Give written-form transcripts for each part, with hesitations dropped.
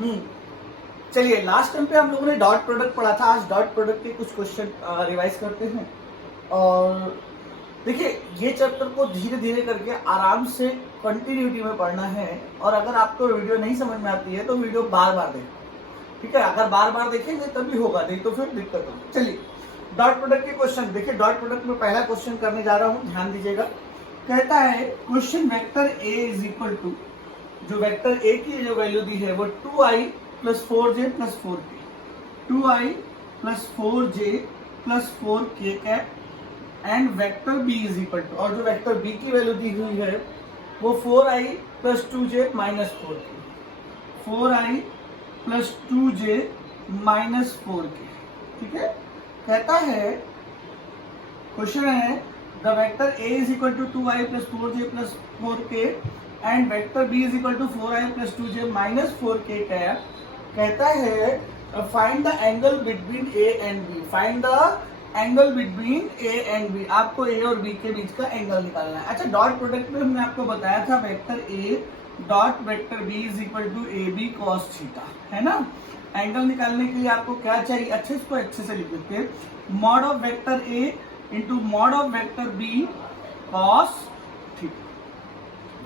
हम्म चलिए, last time पे हम लोगों ने डॉट प्रोडक्ट पढ़ा था, आज डॉट प्रोडक्ट के कुछ क्वेश्चन रिवाइज करते हैं। और देखिए, ये चैप्टर को धीरे धीरे करके आराम से कंटिन्यूटी में पढ़ना है। और अगर आपको वीडियो नहीं समझ में आती है तो वीडियो बार बार देखें, ठीक है? अगर बार बार देखेंगे तभी होगा, नहीं तो फिर दिक्कत होगी। चलिए, डॉट प्रोडक्ट के क्वेश्चन देखिए। डॉट प्रोडक्ट में पहला क्वेश्चन करने जा रहा हूं, ध्यान दीजिएगा। कहता है question vector A is equal to, जो वेक्टर ए की जो वैल्यू दी है वो 2i plus 4j plus 4k, 2i plus 4j plus 4k cap and vector B is equal to, और जो वेक्टर बी की वैल्यू दी हुई है वो 4i plus 2j minus 4k, 4i plus 2j minus 4k, ठीक है? कहता है, क्वेश्चन है the vector a is equal to 2i plus 4j plus 4k and vector b is equal to 4i plus 2j minus 4k cap. कहता है find the angle between a and b, find the angle between a and b, आपको a और b के बीच का angle निकालना है। अच्छा, dot product में हमने आपको बताया था vector a dot vector b is equal to A B cos theta, है ना? एंगल निकालने के लिए आपको क्या चाहिए? अच्छे, इसको अच्छे से लिख देते हैं, mod of vector a into mod of vector b cos theta,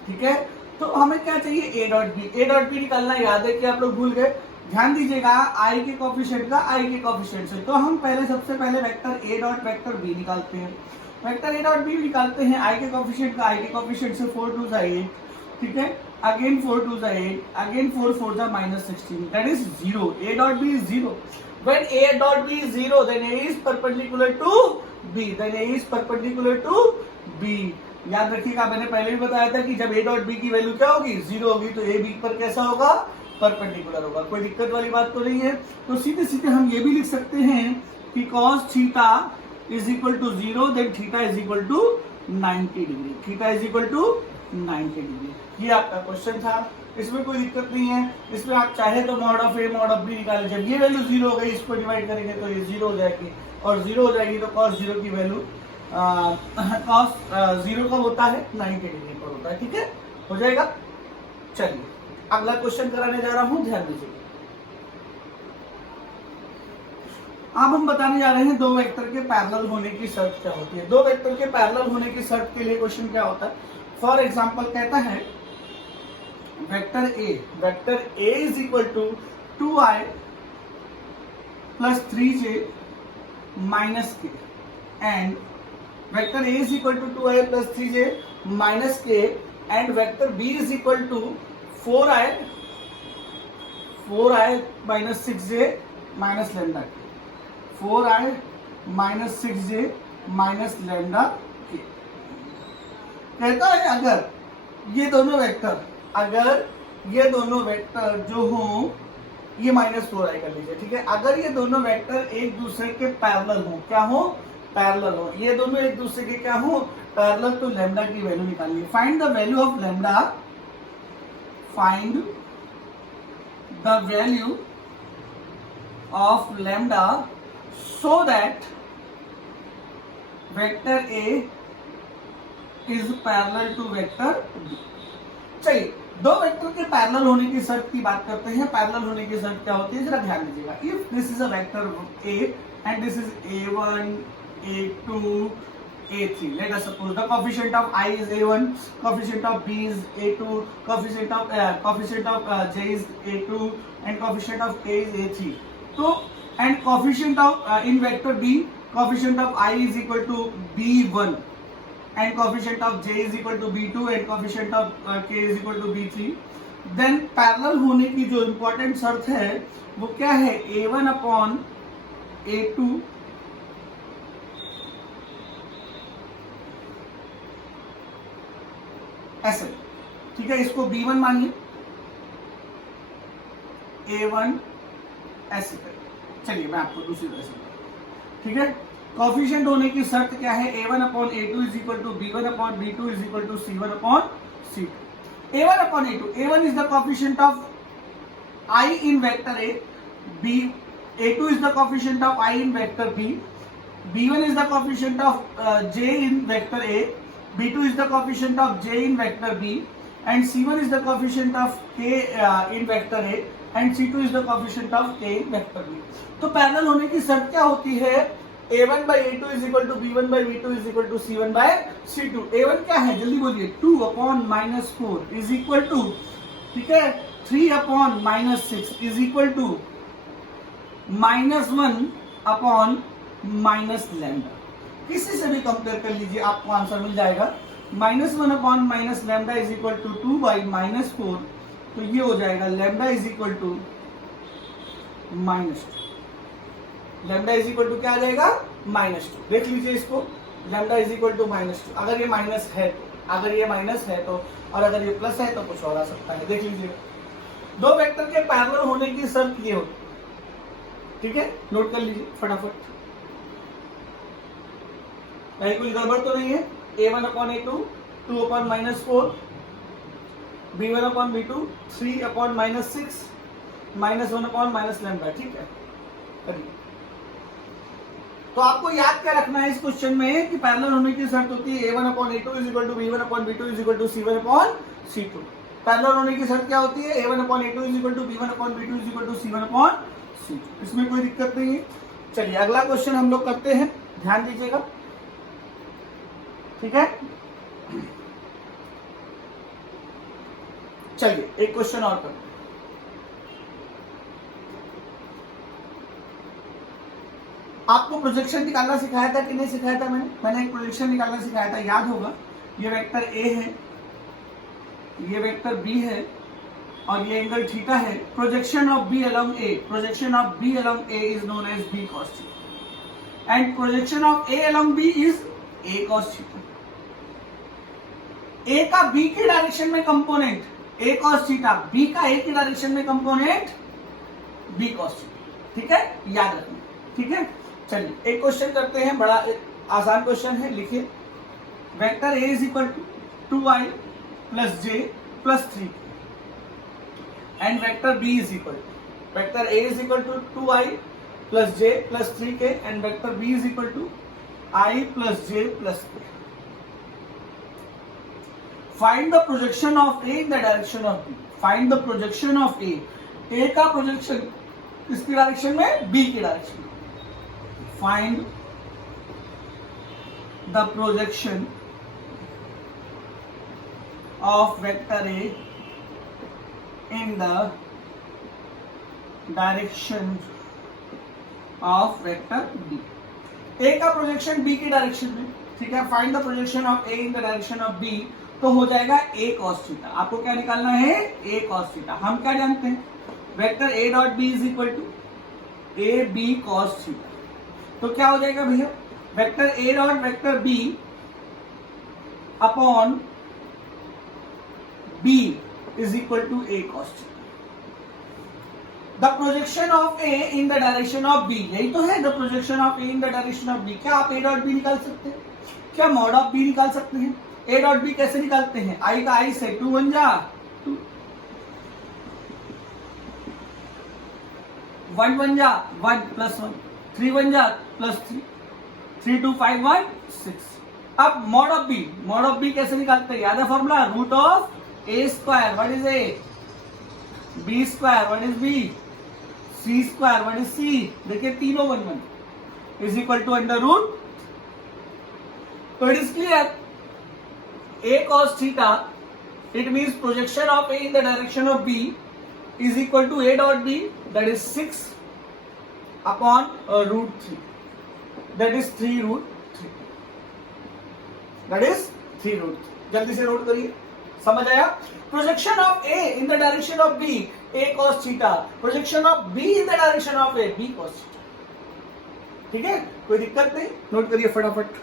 ठीक है? तो हमें क्या चाहिए? a dot b, a dot b निकालना याद है कि आप लोग भूल गए? ध्यान दीजिएगा, i के कोफिशिएंट का i के कोफिशिएंट से, तो हम सबसे पहले vector a dot vector b निकालते हैं। वेक्टर a डॉट b निकालते हैं, i के कोफिशिएंट का i के कोफिशिएंट से 4 2 8, ठीक है? Again 4 2 8, again 4 4 minus 16, that is 0। a dot b is 0। When a dot b is 0, then a is perpendicular to b, then a is perpendicular to b। याद रखिएगा, मैंने पहले भी बताया था कि जब a डॉट b की वैल्यू क्या होगी? 0 होगी, तो a b पर कैसा होगा? परपेंडिकुलर होगा। कोई दिक्कत वाली बात तो नहीं है। तो सीधे सीधे हम ये भी लिख सकते हैं कि cos theta is equal to 0, then theta is equal to 90 degree, theta is equal to 90 degree. ये आपका क्वेश्चन था, इसमें कोई दिक्कत नहीं है। इसमें आप चाहे तो mod of A mod of B निकालें। जब ये वैल्यू 0 हो गई, इसको डिवाइड करेंगे तो ये 0 हो जाएगी, और 0 हो जाएगी तो cos 0 की वैल्यू cos 0 कब होता है? 90 डिग्री पर होता है, ठीक है? हो जाएगा। चलिए, अगला क्वेश्चन कराने जा रहा हूं, ध्यान दीजिए। अब हम बताने जा रहे हैं दो वेक्टर के पैरेलल होने की शर्त क्या होती है। दो वेक्टर के पैरेलल होने की शर्त के लिए क्वेश्चन क्या होता है? फॉर एग्जांपल कहता है vector a is equal to 2i plus 3j minus k and vector a is equal to 2i plus 3j minus k and vector b is equal to 4i minus 6j minus lambda k, 4i minus 6j minus lambda k। कहता है अगर ये दोनों vector जो हों, ये minus 4i कर लीजिए, ठीक है? अगर ये दोनों वेक्टर एक दूसरे के पैरेलल हो, क्या हो? पैरेलल हो। ये दोनों एक दूसरे के क्या हो? पैरेलल। तो लैम्डा की वैल्यू निकालनी है। Find the value of lambda, find the value of lambda so that vector a is parallel to vector b। चलिए, दो वेक्टर के पैरेलल होने की शर्त की बात करते हैं। पैरेलल होने की शर्त क्या होती है, जरा ध्यान दीजिएगा। If this is a vector a and this is a1 a2 a3, let us suppose the coefficient of I is a1, coefficient of b is a2, coefficient of j is a2 and coefficient of k is a3। तो and coefficient of in vector b, coefficient of I is equal to b1 and coefficient of j is equal to b2 and coefficient of k is equal to b3। then parallel होने की जो important शर्त है वो क्या है? a1 upon a2 ऐसे, ठीक है? इसको b1 मानिए, a1 ऐसे करें। चलिए, मैं आपको दूसरी तरह से बताऊं, ठीक है? कोफिशिएंट होने की शर्त क्या है? a1 upon a2 is equal to b1 upon b2 is equal to c1 upon c2। a1 upon a2, a1 is the coefficient of I in vector a, a2 is the coefficient of I in vector b, b1 is the coefficient of j in vector a, b2 is the coefficient of j in vector b and C1 is the coefficient of k in vector A and C2 is the coefficient of k in vector B. तो parallel होने की शर्त क्या होती है? A1 by A2 is equal to B1 by B2 is equal to C1 by C2. A1 क्या है जल्दी बोलिए? 2 upon minus 4 is equal to, ठीक है, 3 upon minus 6 is equal to minus 1 upon minus lambda. किसी से भी कंपेयर कर लीजिए आपको आंसर मिल जाएगा. Minus 1 upon minus lambda is equal to 2 by minus 4, तो ये हो जाएगा lambda is equal to minus 2. Lambda is equal to क्या आ जाएगा? माइनस 2. देख लीजिए इसको, lambda is equal to minus 2. अगर ये माइनस है, अगर ये माइनस है तो, और अगर ये प्लस है तो कुछ और आ सकता है. देख लीजिए, दो वेक्टर के पैरेलल होने की शर्त ये होती है. ठीक है, नोट कर लीजिए फटाफट. कहीं कुछ गड़बड़ तो नहीं है? A1 upon A2 2 upon minus 4, B1 upon B2 3 upon minus 6, minus 1 upon minus lambda. ठीक है, करिए. तो आपको याद क्या रखना है इस क्वेश्चन में कि पैरेलल होने की शर्त होती है A1 upon A2 is equal to B1 upon B2 is equal to C1 upon C2. Parallel होने की शर्त क्या होती है? A1 upon A2 is equal to B1 upon B2 is equal to C1 upon C2. इसमें कोई दिक्कत नहीं है. चलिए अगला क्वेश्चन हम लोग करते हैं, ध्यान दीजिएगा. ठीक है, चलिए एक क्वेश्चन और करते हैं. आपको प्रोजेक्शन निकालना सिखाया था कि नहीं सिखाया था? मैंने एक प्रोजेक्शन निकालना सिखाया था, याद होगा. ये वेक्टर ए है, ये वेक्टर बी है और ये एंगल थीटा है. Projection of B along A, projection of B along A is known as B cos theta and projection of A along B is A cos theta. A का B के direction में component A cos theta, B का A की direction में component B cos theta. ठीक है, याद रखना. ठीक है, चलिए एक क्वेश्चन करते हैं, बड़ा आसान क्वेश्चन है. लिखिए, vector A is equal to 2i plus J plus 3 and vector B is equal to, vector A is equal to 2i plus J plus 3k and vector B is equal to i plus J plus k. Find the projection of A in the direction of B. Find the projection of A. A का projection किसकी direction में? B की direction में. Find the projection of vector A in the direction of vector B. A का projection B की direction में. ठीक है, find the projection of A in the direction of B, तो हो जाएगा a cos थीटा. आपको क्या निकालना है? a cos theta. हम क्या जानते हैं? Vector a dot b is equal to a b cos theta. तो क्या हो जाएगा भैया? Vector a dot vector b upon b is equal to a cos theta. The projection of a in the direction of b, यही तो है the projection of a in the direction of b. क्या आप a dot b निकाल सकते हैं? क्या mod of b निकाल सकते हैं? ए डॉट बी कैसे निकालते हैं? आई का आई से 2 1 जा 2, 1 1 जा 1 प्लस 1, 3 1 जा प्लस 3, 3 2 5 1 6. अब mod of B, mod of B कैसे निकालते हैं? याद है formula? Root of A square what is A, B square what is B, C square what is C. देखिए तीनों 1 1 is equal to under root. तो it is clear, a cos theta, it means projection of A in the direction of B is equal to A dot B, that is 6 upon root 3, that is 3 root 3, that is 3 root 3. जल्दी से note करिए, समझ आया? Projection of A in the direction of B, A cos theta, projection of B in the direction of A, B cos theta. ठीक है, कोई दिक्कत नहीं, नोट करिए फटाफट.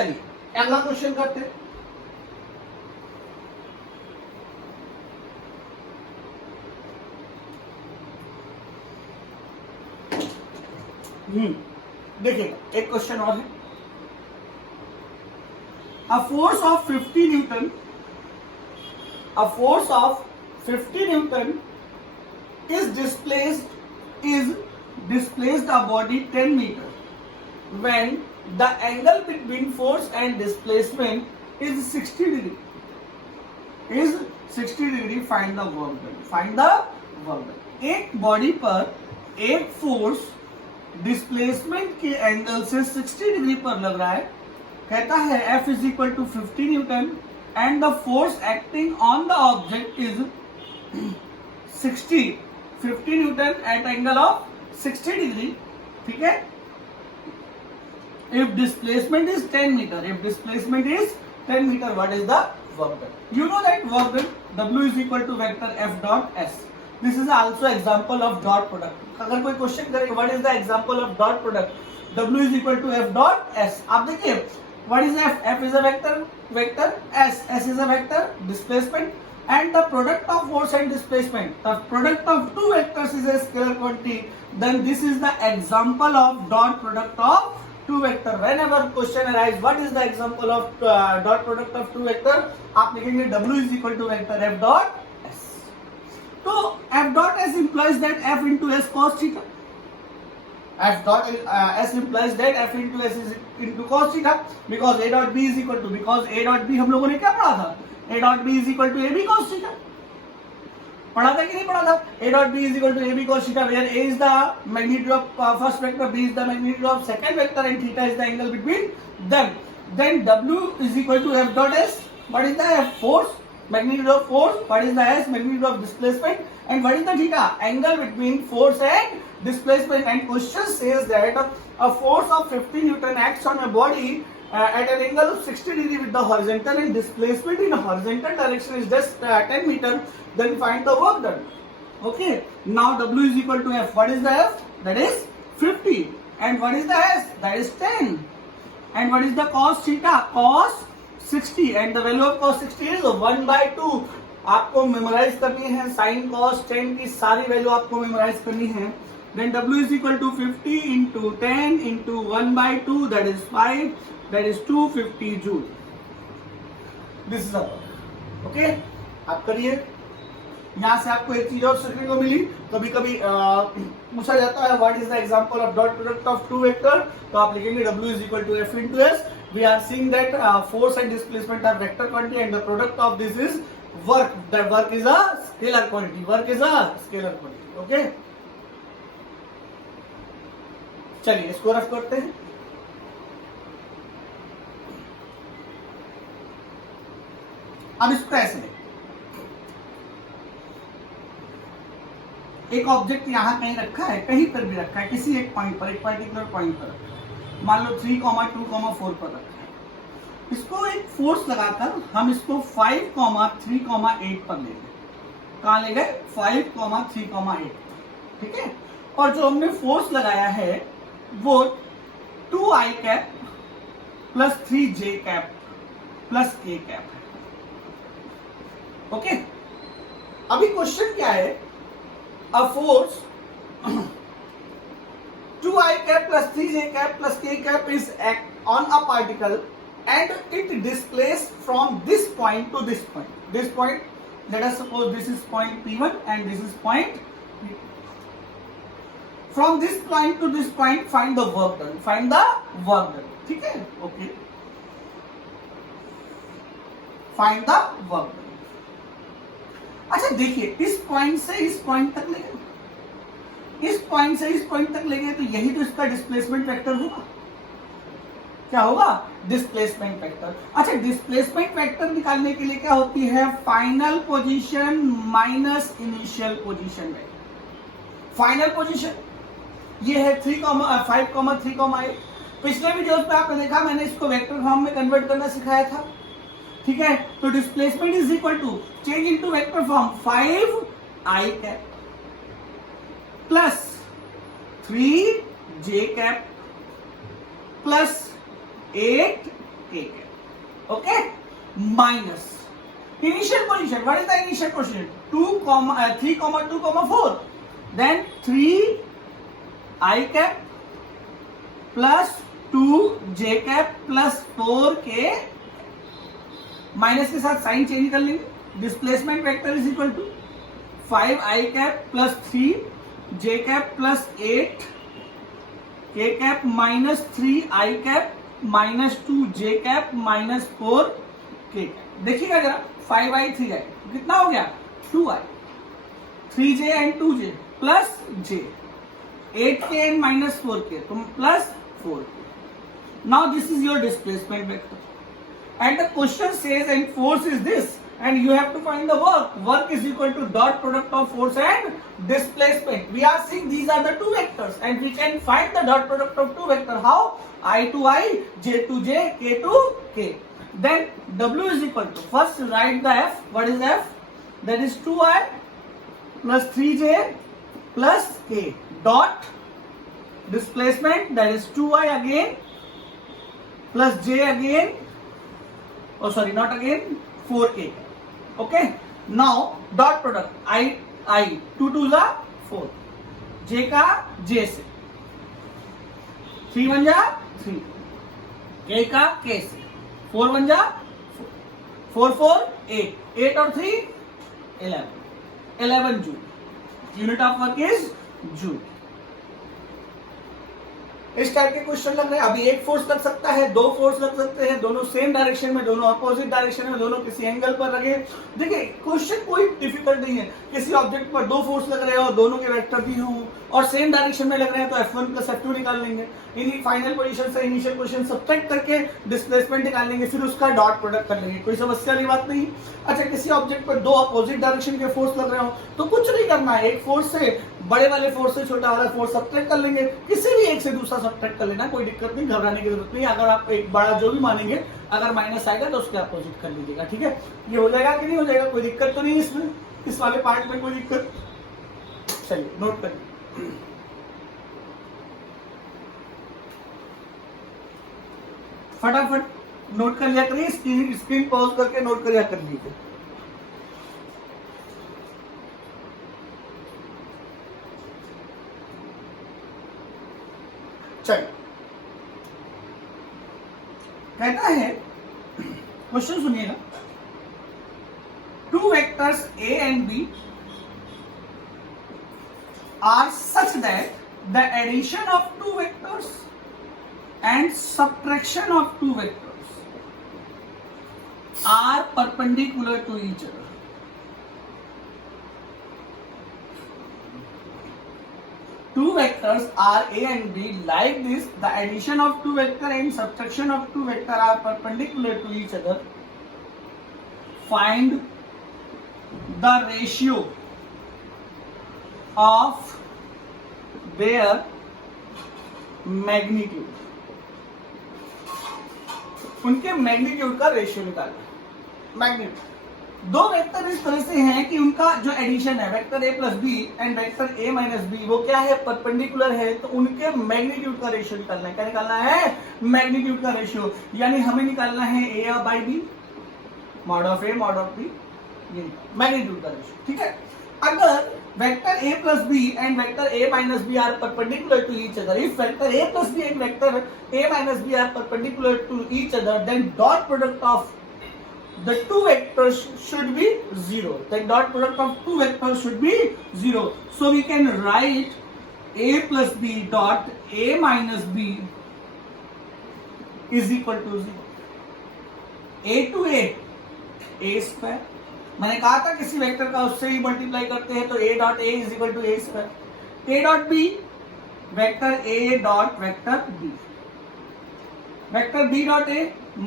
चलिए अगला क्वेश्चन करते हैं। देखिए एक क्वेश्चन और है। A force of 50 Newton is displaced a body 10 meter when the angle between force and displacement is 60 degree. Find the work done. एक बॉडी पर एक फोर्स डिस्प्लेसमेंट के एंगल से 60 डिग्री पर लग रहा है। कहता है F is equal to 50 Newton and the force acting on the object is 50 Newton at angle of 60 degree. ठीक है। If displacement is 10 meter, what is the work done? You know that work done W is equal to vector F dot S. This is also example of dot product. अगर कोई question करे what is the example of dot product, W is equal to F dot S. आप देखिए what is F? F is a vector, S is a vector, displacement, and the product of force and displacement. The product of two vectors is a scalar quantity. Then this is the example of dot product of two vector. Whenever question arise, what is the example of dot product of two vector? आप लिखेंगे W is equal to vector F dot S. So F dot S implies that F into S cos theta. F dot S implies that F into S is into cos theta because A dot B is equal to, because A dot B हम लोगों ने क्या पढ़ा था? A dot B is equal to AB cos theta. पढ़ा था कि नहीं पढ़ा था? A dot B is equal to AB cos theta where A is the magnitude of first vector, B is the magnitude of second vector, and theta is the angle between them. Then W is equal to F dot S. What is the F? Force, magnitude of force. What is the S? Magnitude of displacement. And what is the theta? Angle between force and displacement. And question says that a force of 50 Newton acts on a body at an angle of 60 degree with the horizontal, and displacement in horizontal direction is just 10 meter. Then find the work done. Okay. Now W is equal to F. What is the F? That is 50. And what is the S? That is 10. And what is the cos theta? Cos 60. And the value of cos 60 is 1/2. आपको memorise करनी है। Sign cos 10 की सारी value आपको memorise करनी है। Then W is equal to 50 into 10 into 1/2, that is 5, that is 250 joule. This is our okay. आप करिए। यहाँ से आपको एक चीज और सीखने को मिली। कभी कभी पूछा जाता है what is the example of dot product of two vector, तो आप लिखेंगे W is equal to F into S. We are seeing that force and displacement are vector quantity and the product of this is work. The work is a scalar quantity. Okay. चलिए इसको rough करते हैं। अब इसको ऐसे देखें, एक object यहां कहीं रखा है, कहीं पर भी रखा है, किसी एक पॉइंट पर, एक पर्टिकुलर पॉइंट पर रखा है, मान लो 3, 2, 4 पर रखा है। इसको एक फोर्स लगाकर हम इसको 5, 3, 8 पर ले गए। कहां ले गए? 5, 3, 8। ठीक है। और जो हमने फोर्स लगाया है वो 2i cap plus 3j cap plus k cap है। ओके। अभी क्वेश्चन क्या है? A force 2i cap plus 3j cap plus k cap is act on a particle and it displaced from this point to this point. This point, let us suppose this is point P1 and this is point P2. From this point to this point, find the work done. ठीक है? Okay. Find the work done. अच्छा देखिए, इस point से इस point तक ले गए, इस पॉइंट से इस पॉइंट तक ले गए, तो यही तो इसका डिस्प्लेसमेंट वेक्टर होगा। क्या होगा? Displacement vector. अच्छा, डिस्प्लेसमेंट वेक्टर निकालने के लिए क्या होती है? Final position minus initial position vector. Final position ये है 5, 3, 8। पिछले वीडियोस में आपने देखा, मैंने इसको वेक्टर फॉर्म में कन्वर्ट करना सिखाया था। ठीक है। तो displacement is equal to, change into vector form, 5i cap plus 3j cap plus 8 k cap. Okay, minus initial position. What is the initial position? 3 comma 2 comma 4. Then 3 I cap plus 2 j cap plus 4 k. Minus के साथ sign change कर लेंगे. Displacement vector is equal to 5 I cap plus 3 j cap plus 8 k cap minus 3 I cap minus 2 j cap minus 4 k cap. देखिएगा जरा 5I 3I कितना हो गया 2I 3j and 2j plus j 8k and minus 4k तो plus 4k. Now this is your displacement vector. And the question says, and force is this, and you have to find the work. Work is equal to dot product of force and displacement. We are seeing these are the two vectors, and we can find the dot product of two vector. How? I to I, J to J, K to K. Then W is equal to, first write the F. What is F? That is 2I plus 3J plus K. Dot displacement, that is 2I again plus J again. Oh sorry, not again, 4k. Okay, now dot product I 2 2 जा 4, j का j से, 3 1 जा 3, k का k से, 4 1 जा 4 4 8 8 और 3 11 joule. Unit of work is joule. इस type के क्वेश्चन लग रहे हैं. अभी एक फोर्स लग सकता है, दो फोर्स लग सकते हैं, दोनों सेम डायरेक्शन में, दोनों अपोजिट डायरेक्शन में, दोनों किसी एंगल पर लगे. देखिए क्वेश्चन कोई डिफिकल्ट नहीं है. किसी ऑब्जेक्ट पर दो फोर्स लग रहे हैं और दोनों के वेक्टर भी हों और सेम डायरेक्शन में लग रहे हैं तो F1 प्लस F2 निकाल लेंगे. इन्हीं फाइनल पोजीशन से इनिशियल पोजीशन सब्ट्रैक्ट करके डिस्प्लेसमेंट निकाल लेंगे, फिर उसका डॉट प्रोडक्ट कर लेंगे. कोई समस्या वाली बात नहीं. अच्छा, किसी ऑब्जेक्ट पर दो अपोजिट डायरेक्शन के फोर्स लग रहे हो तो कुछ नहीं करना है. एक फोर्स से बड़े वाले फोर्स से छोटा वाला फोर्स सब्ट्रैक्ट कर लेंगे. किसी भी एक से दूसरा सब्ट्रैक्ट कर लेना, कोई दिक्कत नहीं, घबराने की जरूरत नहीं. अगर आप एक बड़ा जो भी मानेंगे, अगर माइनस आएगा तो उसके अपोजिट कर लीजिएगा. ठीक है, ये हो जाएगा कि नहीं हो जाएगा, कोई दिक्कत तो नहीं इसमें, इस वाले पार्ट में कोई दिक्कत. चलिए नोट करिए. फटाफट नोट कर लिया करिए, स्क्रीन पॉज करके नोट कर लिया कर लीजिए. चलिए, कहता है क्वेश्चन सुनिएगा. Two vectors A and B are such that the addition of two vectors and subtraction of two vectors are perpendicular to each other. Two vectors are A and B like this. The addition of two vector and subtraction of two vector are perpendicular to each other. Find the ratio of their magnitude. उनके magnitude का ratio निकालना. Magnitude दो vector इस तरह से हैं कि उनका जो एडिशन है vector A plus B and vector A minus B, वो क्या है, परपेंडिकुलर है. तो उनके मैग्नीट्यूड का रेशियो निकालना है. क्या निकालना है? मैग्नीट्यूड का रेशियो. यानी हमें निकालना है A by B, mod of A mod of B, ये मैग्नीट्यूड का रेशियो. ठीक है. अगर vector A plus B and vector A minus B are perpendicular to each other, if vector A plus B and vector A minus B are perpendicular to each other, then dot product of the two vectors should be 0. Then dot product of two vectors should be 0. So we can write A plus B dot A minus B is equal to 0. A to A square. मैंने कहा था किसी vector का उससे ही multiply करते हैं तो A dot A is equal to A square. A dot B vector A dot vector B, vector B dot A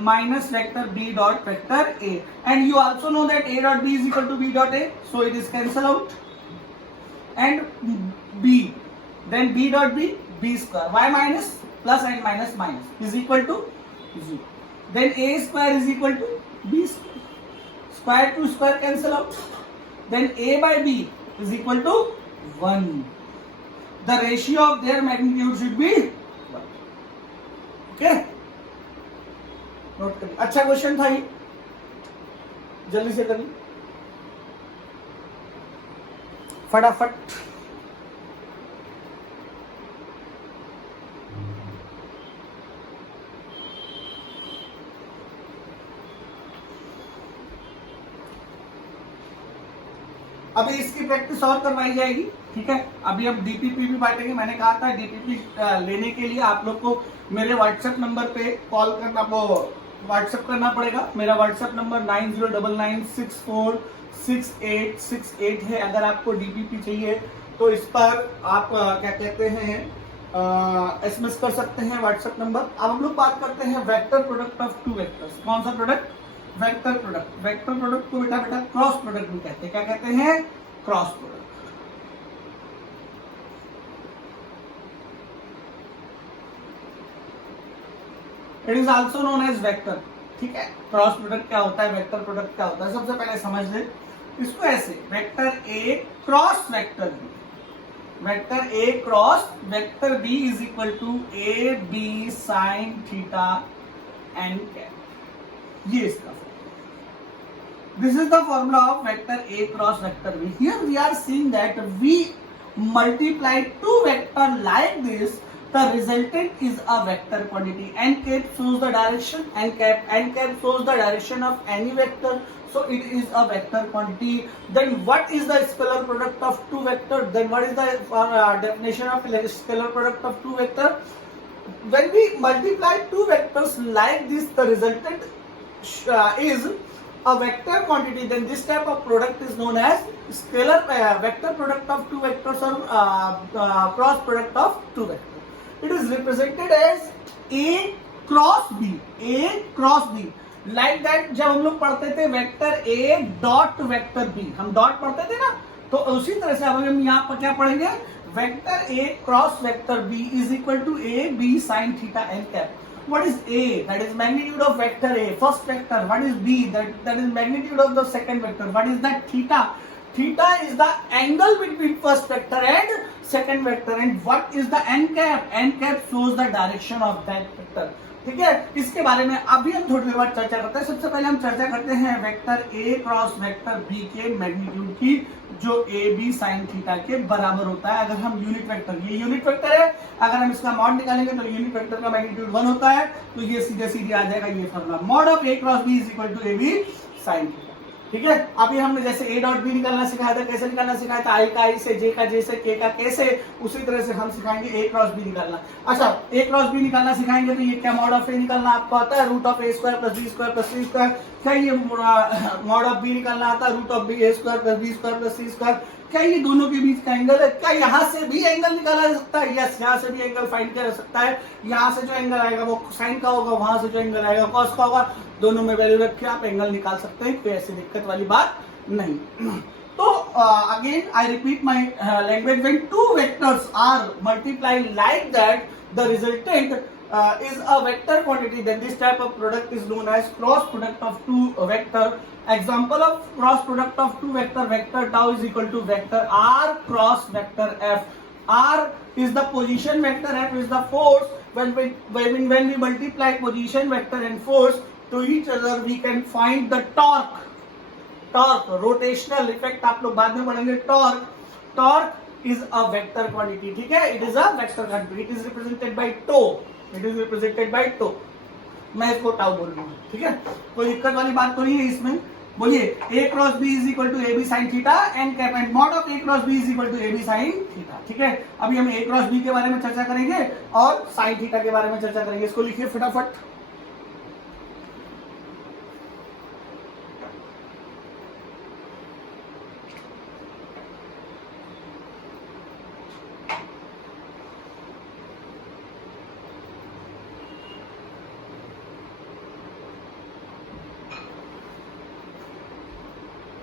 minus vector B dot vector A. And you also know that A dot B is equal to B dot A, so it is cancel out. And B, then B dot B B square, y minus plus and minus minus is equal to 0. Then A square is equal to B square. Square to square cancel out. Then A by B is equal to 1. The ratio of their magnitude should be 1. Okay. Note करिए, अच्छा question था ये, जल्दी से करिए फटाफट। अभी इसकी प्रैक्टिस और करवाई जाएगी, ठीक है। अभी हम डीपीपी भी बांटेंगे। मैंने कहा था डीपीपी लेने के लिए आप लोग को मेरे व्हाट्सएप नंबर पे कॉल करना, वो व्हाट्सएप करना पड़ेगा। मेरा व्हाट्सएप नंबर 9099646868 है। अगर आपको डीपीपी चाहिए तो इस पर आप क्या कहते हैं एसएमएस कर सकते हैं, व्हाट्सएप नंबर। अब हम लोग बात करते हैं vector product of two vectors. कौन सा product? Vector product. Vector product को बेटा क्रॉस प्रोडक्ट भी कहते हैं। क्या कहते हैं? Cross product. It is also known as vector, ठीक है। क्रॉस प्रोडक्ट क्या होता है, वेक्टर प्रोडक्ट क्या होता है, सबसे पहले समझ ले इसको ऐसे, vector A cross vector B, vector A cross vector B is equal to A B sine theta N cap. ये इसका this is the formula of vector a cross vector b. Here we are seeing that we multiply two vector like this, the resultant is a vector quantity. N cap shows the direction, n cap shows the direction of any vector, so it is a vector quantity. Then what is the scalar product of two vector? Then what is the definition of scalar product of two vector? When we multiply two vectors like this, the resultant is a vector quantity, then this type of product is known as scalar vector product of two vectors or cross product of two vectors. It is represented as A cross B, A cross B. Like that जब हम लोग पढ़ते थे vector A dot vector B, हम dot पढ़ते थे ना, तो उसी तरह से अब हम यहाँ पर क्या पढ़ेंगे, vector A cross vector B is equal to A B sin theta n cap. What is A? That is magnitude of vector A, first vector. What is B? That is magnitude of the second vector. What is that? Theta. Theta is the angle between first vector and second vector. And what is the n cap? N cap shows the direction of that vector. ठीक है, इसके बारे में अभी हम थोड़ी देर बाद चर्चा करते हैं। सबसे पहले हम चर्चा करते हैं vector A cross vector B के मैग्नीट्यूड की, जो ए बी साइन थीटा के बराबर होता है। अगर हम यूनिट वेक्टर, ये यूनिट वेक्टर है, अगर हम इसका मॉड निकालेंगे तो यूनिट वेक्टर का मैग्नीट्यूड 1 होता है, तो ये सीधे सीधे आ जाएगा ये formula, mod of A cross B is equal to A B sine theta. ठीक है, अभी हमने जैसे ए डॉट बी निकालना सिखाया था, कैसे निकालना सिखाया था, आई का आई से, जे का जे से, के का के से, उसी तरह से हम सिखाएंगे ए क्रॉस बी निकालना। अच्छा, ए क्रॉस बी निकालना सिखाएंगे तो ये क्या, मॉड ऑफ ए निकालना आपको आता है, root of A square plus B square plus C square. क्या ये मॉड ऑफ बी निकालना आता है, root of B A square plus B square plus C square. क्या ये दोनों के बीच का एंगल है? क्या यहाँ से भी एंगल निकाला जा सकता है? यस, यहाँ से भी एंगल फाइंड किया जा सकता है। यहाँ से जो एंगल आएगा वो साइन का होगा, वहां से जो एंगल आएगा कॉस का होगा। दोनों में वैल्यू रख के आप एंगल निकाल सकते हैं, कोई ऐसी दिक्कत वाली बात नहीं। तो again I repeat my language, when two vectors are multiplied like that the resultant is a vector quantity, then this type of product is known as cross product of two vector. Example of cross product of two vector, vector tau is equal to vector r cross vector f. R is the position vector, f is the force. When we multiply position vector and force to each other, we can find the torque. Torque, rotational effect आप लोग बाद में पढ़ेंगे। Torque is a vector quantity, ठीक है, it is a vector quantity, it is represented by tau. It is represented by tau. मैं इसको tau बोल रहा हूँ, ठीक है, कोई दिक्कत वाली बात तो नहीं है इसमें। बोलिए, a cross b is equal to A B sine theta and cap, and mod of a cross b is equal to A B sine theta. ठीक है, अभी हम a क्रॉस b के बारे में चर्चा करेंगे और साइन थीटा के बारे में चर्चा करेंगे। इसको लिखिए फटाफट।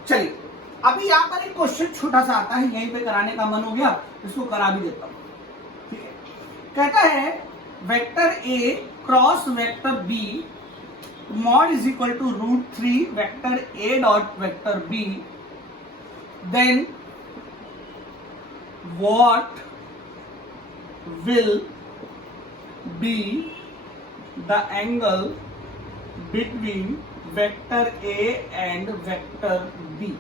चलिए, अभी यहाँ पर एक क्वेश्चन छोटा सा आता है, यहीं पे कराने का मन हो गया, इसको करा भी देता हूं। ठीक है, कहता है vector A cross vector B mod is equal to √3 vector A dot vector B, then what will be the angle between vector A and vector B.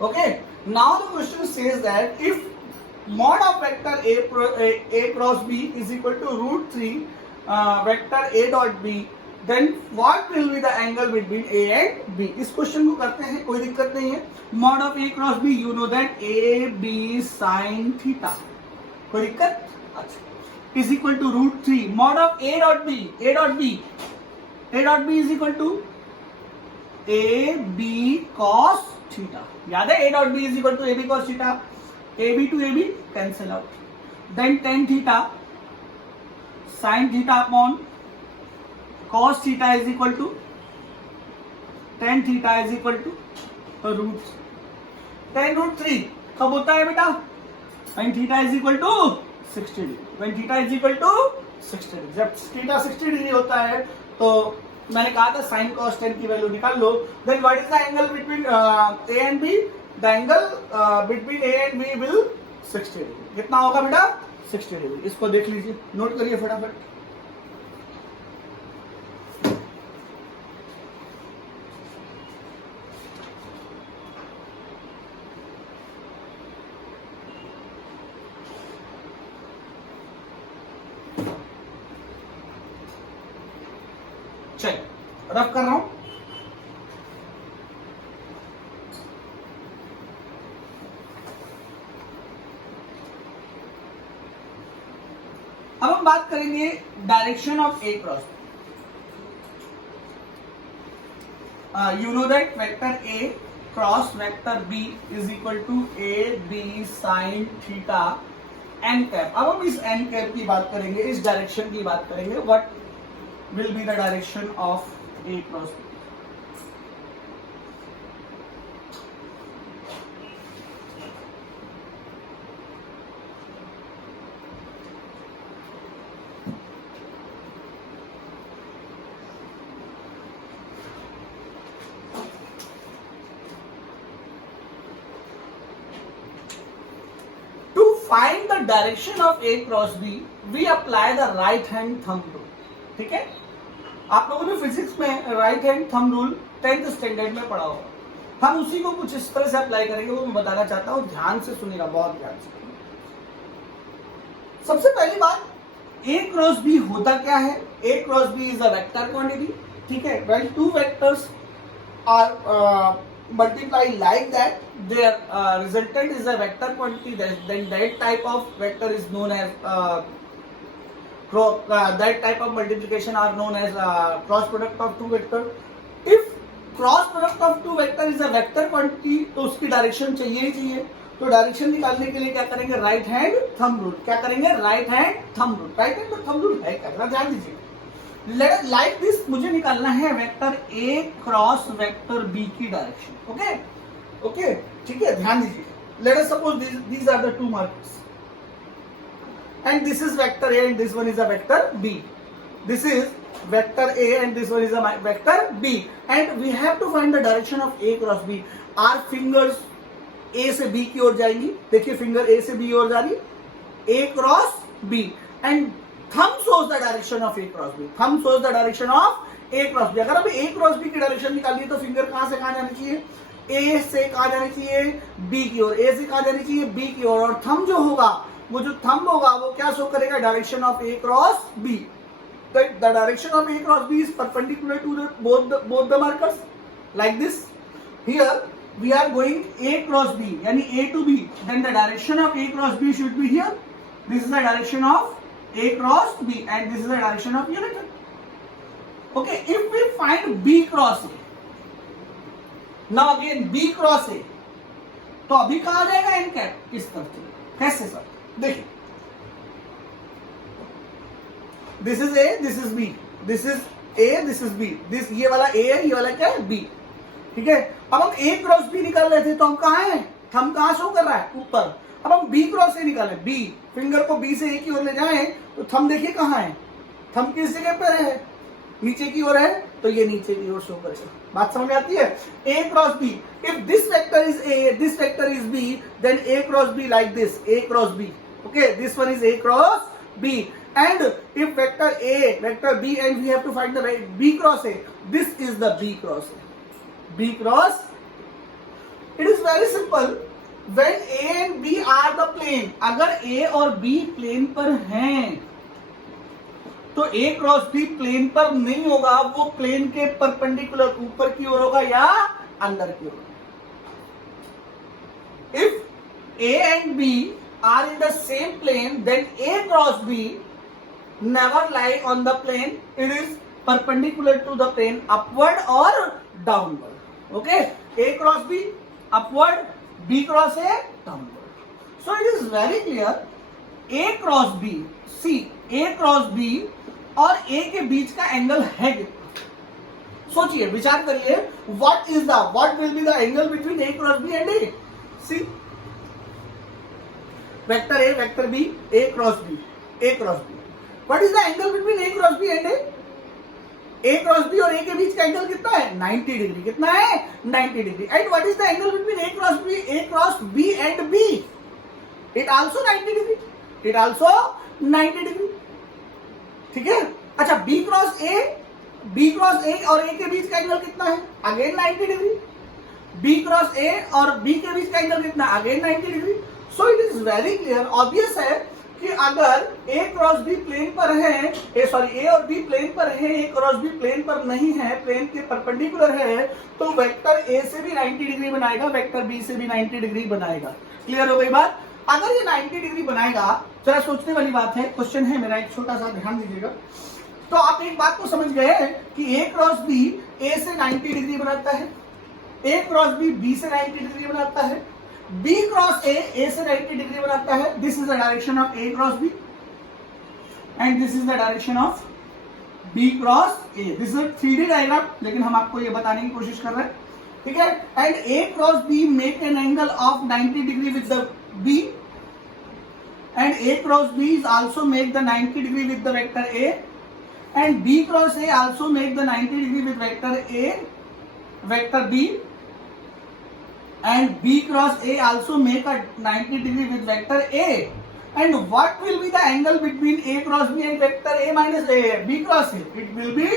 Okay, now the question says that if mod of vector A cross B is equal to root 3 vector A dot B, then what will be the angle between A and B? इस question को करते हैं, कोई दिक्कत नहीं है. mod of A cross B, you know that AB sin theta, कोई दिक्कत? अच्छा, is equal to root 3 mod of A dot B, A dot B is equal to AB cos theta. याद है, A dot B is equal to AB cos theta. AB to AB cancel out. Then tan theta sin theta upon cos theta is equal to tan theta is equal to root tan root 3 कब होता है बेटा? when theta is equal to 60 degree. when theta is equal to 60 degree. जब theta 60 degree होता है तो मैंने कहा था साइन कॉस टेन की वैल्यू निकाल लो. Then what is the angle between A and B? The angle between A and B will 60 degree. कितना होगा बेटा? 60 डिग्री. इसको देख लीजिए, नोट करिए फटाफट. चलिए रफ कर रहा हूं. अब हम बात करेंगे direction of A cross. You know that vector A cross vector B is equal to A B sine theta N cap. अब हम इस एन कैप की बात करेंगे, इस डायरेक्शन की बात करेंगे. What will be the direction of A cross B. To find the direction of A cross B, we apply the right hand thumb rule. ठीक है, आप लोगों ने फिजिक्स में right hand thumb rule 10th standard में पढ़ा होगा. हम उसी को कुछ इस तरह से अप्लाई करेंगे, वो मैं बताना चाहता हूं. ध्यान से सुनिएगा, बहुत ध्यान से. सबसे पहली बात, ए क्रॉस बी होता क्या है? A cross B is a vector quantity. ठीक है, when two vectors are multiply like that, their resultant is a vector quantity. Then that type of vector is known as that type of multiplication are known as cross product of two vector. If cross product of two vector is a vector quantity, तो उसकी direction चाहिए ही चाहिए. तो direction निकालने के लिए क्या करेंगे? Right hand thumb rule. क्या करेंगे? Right hand thumb rule. Right hand thumb rule है क्या, ध्यान दीजिए. लाइक दिस मुझे निकालना है vector A cross vector B की डायरेक्शन. ओके ओके, ठीक है, ध्यान दीजिए. Let us suppose these are the two markers. And this is vector A and this one is a vector B. This is vector A and this one is a vector B. And we have to find the direction of A cross B. Our fingers A से B की ओर जाएंगी. देखिए finger A से B ओर जा रही है. A cross B. And thumb shows the direction of A cross B. Thumb shows the direction of A cross B. अगर हमें A cross B की डायरेक्शन निकालनी है तो फिंगर कहां से कहां जानी चाहिए? A से कहां जानी चाहिए? B की ओर. A से कहां जानी चाहिए? B की ओर. और थंब जो होगा, वो जो थंब होगा वो क्या शो करेगा? Direction of A cross B. The direction of A cross B is perpendicular to both the markers like this. Here we are going A cross B, यानी A to B. Then the direction of A cross B should be here. This is the direction of A cross B and this is the direction of unit. Okay, if we find B cross A, now again B cross ए, तो अभी कहा जाएगा N cap इस तरफ से. कैसे sir? देखिए, this is A, this is B, this is A, this is B. This ये वाला ए है, ये वाला क्या है? बी. ठीक है, अब हम ए क्रॉस बी निकाल रहे थे तो हम कहां हैं? थंब कहां शो कर रहा है? ऊपर. अब हम बी क्रॉस ए निकालें. बी फिंगर को बी से ए की ओर ले जाएं तो थंब देखिए कहां है? थंब किस जगह पर है? नीचे की ओर है, तो ये नीचे की ओर शो करेगा. बात समझ में आती है? A cross B. If this vector is A, this vector is B, then A cross B like this. A cross B. Okay, this one is A cross B. and if vector A, vector B, and we have to find the B cross A, this is the B cross A. B cross, it is very simple. When A and B are the plane, अगर A और B plane पर हैं तो A cross B plane पर नहीं होगा, वो plane के परपेंडिकुलर ऊपर की ओर होगा या अंदर की ओर. If A and B are in the same plane, then A cross B never lie on the plane. It is perpendicular to the plane, upward or downward. Okay, A cross B upward, B cross A downward. So it is very clear. A cross B, see A cross B और A के बीच का angle है कितना. सोचिए, विचार करिए, what will be the angle between A cross B and A? See, vector A, vector B, A cross B, A cross B. What is the angle between A cross B and A? A cross B और A के बीच का angle कितना है? 90 degree. कितना है? 90 degree. And what is the angle between A cross B and B? It also 90 degree. It also 90 degree. ठीक है. अच्छा, B cross A और A के बीच का एंगल कितना है? Again 90 degree. B cross A और B के बीच का एंगल कितना? Again 90 degree. So it is very clear, obvious है कि अगर A क्रॉस B प्लेन पर है, A और B प्लेन पर है, A क्रॉस B प्लेन पर नहीं है, प्लेन के परपेंडिकुलर है, तो वेक्टर A से भी 90 डिग्री बनाएगा, वेक्टर B से भी 90 डिग्री बनाएगा. क्लियर हो गई बात? अगर ये 90 डिग्री बनाएगा, जरा सोचने वाली बात है, क्वेश्चन है मेरा, एक छोटा सा ध्यान दीजिएगा. तो आप एक बात को समझ गए कि A क्रॉस B A से 90 डिग्री बनाता है, A क्रॉस B B से 90 डिग्री बनाता है, B क्रॉस A से 90 डिग्री बनाता है. This is the direction of A cross B and this is the direction of B cross A. This is 3D diagram, लेकिन हम आपको ये बताने की कोशिश कर रहे हैं. ठीक है. And A cross B make an angle of 90 degree with the B and A cross B is also make the 90 degree with the vector A and B cross A also make the 90 degree with vector A, vector B, and B cross A also make a 90 degree with vector A. And what will be the angle between A cross B and vector A minus B cross A? It will be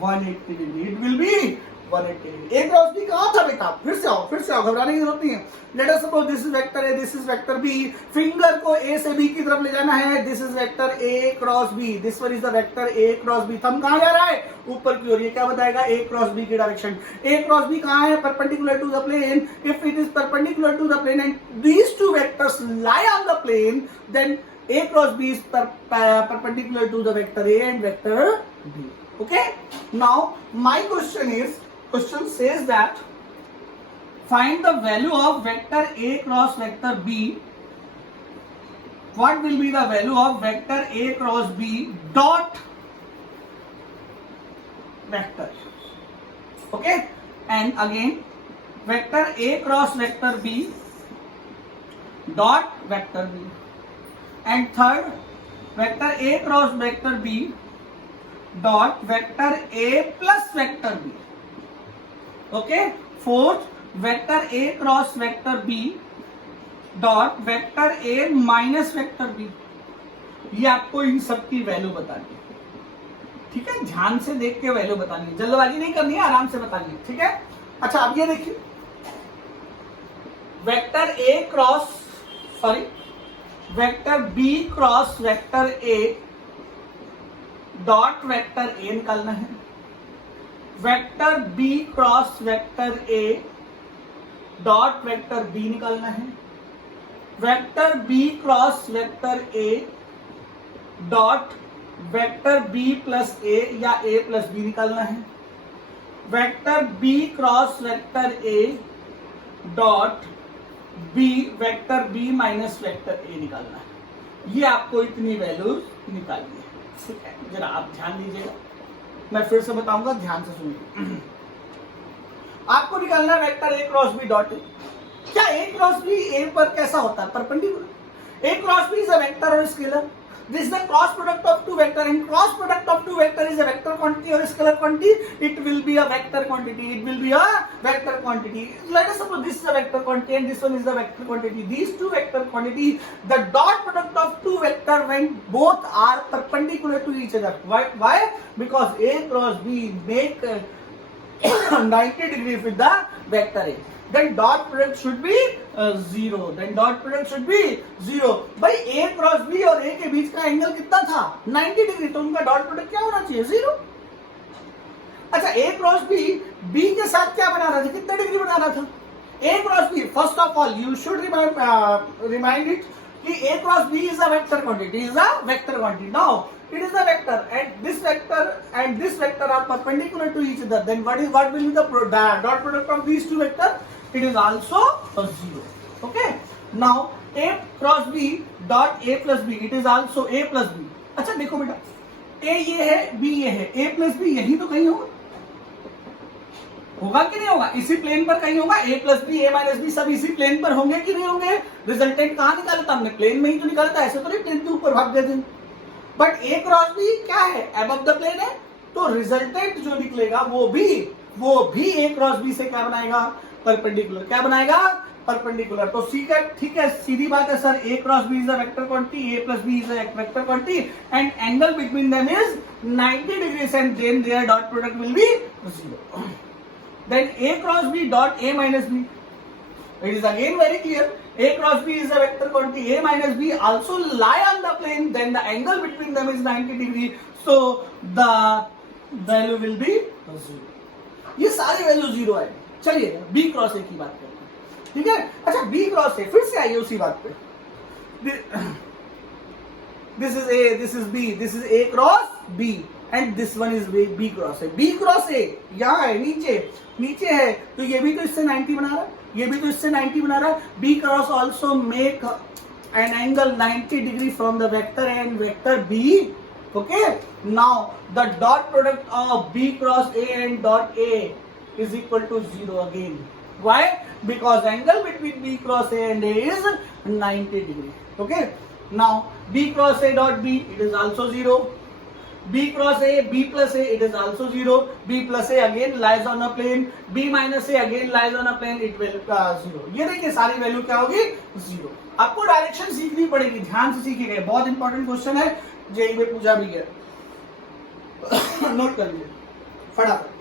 180 degree. It will be 180 degree. A cross B कहाँ था बेटा? फिर से आओ, घबराने की जरूरत नहीं है. Let us suppose this is vector A, this is vector B. Finger को A से B की तरफ ले जाना है. This is vector A cross B. This one is the vector A cross B. Thumb कहाँ जा रहा है? ऊपर की ओर. ये क्या बताएगा? A cross B की डायरेक्शन. A cross B कहाँ है? Perpendicular to the plane. If it is perpendicular to the plane and these two vectors lie on the plane, then A cross B is perpendicular to the vector A and vector B. Okay? Now my question says that find the value of vector A cross vector B. What will be the value of vector A cross B dot vector? Okay, and again vector A cross vector B dot vector B, and third vector A cross vector B dot vector A plus vector B. Okay, fourth vector A cross vector B dot vector A minus vector B. ये आपको इन सब की value बतानी है. ठीक है, ध्यान से देख के वैल्यू बतानी है, जल्दबाजी नहीं करनी है, आराम से बतानी है. ठीक है. अच्छा, अब ये देखिए, vector A cross vector B cross vector A dot vector A निकालना है. Vector B cross vector A dot vector B निकालना है. Vector B cross vector A dot vector B plus A या A प्लस B निकालना है. Vector B cross vector A dot B vector B minus vector A निकालना है. ये आपको इतनी वैल्यूज निकालनी है. ठीक है, जरा आप ध्यान दीजिएगा, मैं फिर से बताऊंगा, ध्यान से सुनिए. आपको निकालना है vector A cross B dot A. क्या A क्रॉस B A पर कैसा होता है? Perpendicular. A cross B is a vector और scalar. This is the cross product of two vector, and cross product of two vector is a vector quantity or a scalar quantity. It will be a vector quantity. It will be a vector quantity. Let us suppose this is a vector quantity and this one is the vector quantity. These two vector quantity, the dot product of two vector when both are perpendicular to each other. Why? Because A cross B make 90 degrees with the vector A. Then dot product should be 0. Then dot product should be 0. भाई A cross B और A के बीच का angle कितना था 90 degree, तो उनका dot product क्या होना चाहिए 0. अच्छा A क्रॉस B B के साथ क्या बना रहा था, कितना डिग्री बना रहा था A cross B. First of all you should remind it कि A cross B is a vector quantity, is a vector quantity. Now it is a vector and this vector are perpendicular to each other. Then what will be the dot product of these two vectors? It is also a 0. Okay. Now A cross B dot A plus B, it is also A plus B. अच्छा देखो बेटा, A ये है, B ये है, A plus B यही तो कहीं होगा कि नहीं होगा, इसी प्लेन पर कहीं होगा. A plus B, A minus B सब इसी प्लेन पर होंगे कि नहीं होंगे. रिजल्टेंट कहाँ निकाला था हमने, प्लेन में ही तो निकाला था, ऐसे तो नहीं प्लेन के ऊपर भाग देते. बट A क्रॉस B क्या है, अबव द प्लेन है, तो रिजल्टेंट जो निकलेगा वो भी A क्रॉस B से क्या बनाएगा, परपेंडिकुलर. क्या बनाएगा, परपेंडिकुलर. तो ठीक है, सीधी बात है sir. A cross B is a vector quantity, A plus B is a vector quantity and angle between them is 90 degrees and then their dot product will be 0. Then A cross B dot A minus B, it is again very clear. A cross B is a vector quantity, A minus B also lie on the plane, then the angle between them is 90 degree, so the value will be 0. ये सारे value 0 आए. चलिए B cross A की बात करते हैं, ठीक है. अच्छा B क्रॉस A, फिर से आइए उसी बात पे. This is A, this is B, this is A cross B and this one is B cross A. B cross A यहाँ है, नीचे है, तो ये भी तो इससे 90 बना रहा है, ये भी तो इससे 90 बना रहा है. B cross also make an angle 90 degree from the vector A and vector B. Okay, now the dot product of B cross A and dot A is equal to 0 again. Why? Because angle between B cross A and A is 90 degree. Okay, now B cross A dot B, it is also 0. B cross A, B plus A, it is also 0. B plus A again lies on a plane. B minus A again lies on a plane. It will 0. ये देखिए सारी value क्या होगी 0. आपको direction सीखनी पड़ेगी, ध्यान से सीखिएगा. बहुत इंपॉर्टेंट क्वेश्चन है, जेईई में पूछा भी गया. नोट कर लीजिए फटाफट.